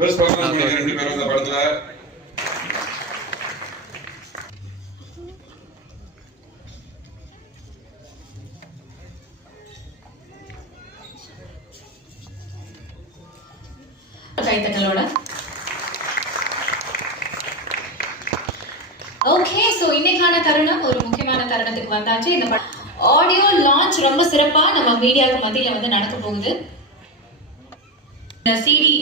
Best performance ரெண்டு பேரும் இந்த படத்துல. கைத்தட்டலோட ஓகே. சோ இன்னைக்கான தருணம் ஒரு முக்கியமான தருணத்துக்கு வந்தாச்சு. இந்த ஆடியோ லான்ச் ரொம்ப சிறப்பா நம்ம மீடியாவுக்கு மத்தியில வந்து நடக்க போகுது. இந்த சிடி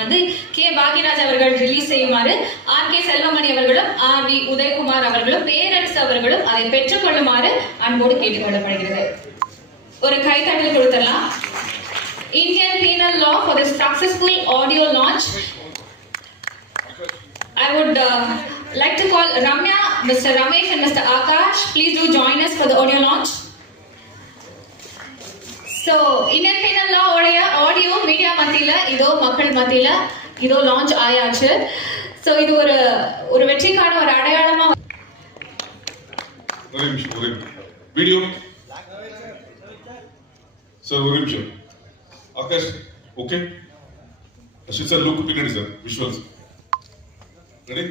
வந்து கே பாக்யராஜ் அவர்கள் ரிலீஸ் செய்யுமாறு ஆர்.கே. செல்வமணி அவர்களும் ஆர்.வி. உதயகுமார் அவர்களும் பேரரசு அவர்களும் அதை பெற்றுக் கொள்ளுமாறு அன்போடு கேட்டுக்கொள்ளப்படுகிறது. ஒரு கைத்தட்டல் கொடுத்துடலாம். Indian Penal Law for the successful audio launch. I would like to call Ramya, Mr. Ramesh and Mr. Akash. Please do join us for the audio launch. So, Indian Penal Law audio media மத்தியில இதோ மக்கள் மத்தியில இதோ launch ஆயாச்சு. So, இது ஒரு வெற்றிக்கான ஒரு அடையாளமா. ஒரு நிமிஷம் வீடியோ சார், ஒரு நிமிஷம். Akash, okay? Ashit sir, look pinadi sir, visuals. Ready?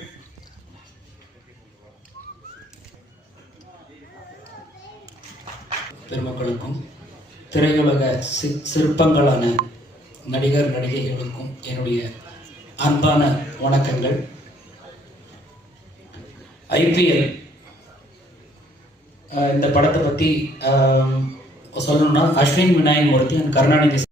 பெருமக்களுக்கும் திரையுலக சிற்பங்களான நடிகர் நடிகைகளுக்கும் என்னுடைய அன்பான வணக்கங்கள். ஐபிஎல் இந்த படத்தை பற்றி சொல்லணும்னா அஸ்வின் விநாயக் மூர்த்தி அண்ட் கருணாநிதி